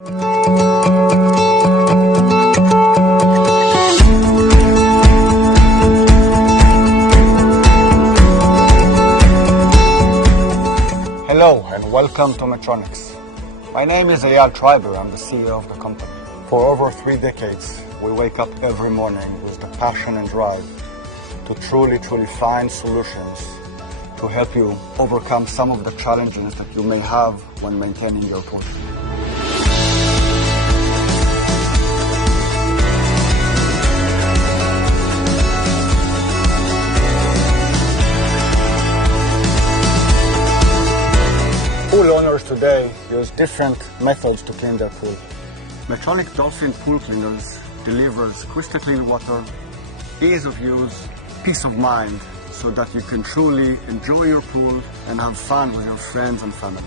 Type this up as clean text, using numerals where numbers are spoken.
Hello and welcome to Metronics. My name is Eyal Triber, I'm the CEO of the company. For over 3 decades, we wake up every morning with the passion and drive to truly find solutions to help you overcome some of the challenges that you may have when maintaining your pool. Pool owners today use different methods to clean their pool. Metronic Dolphin Pool Cleaners delivers crystal clean water, ease of use, peace of mind, so that you can truly enjoy your pool and have fun with your friends and family.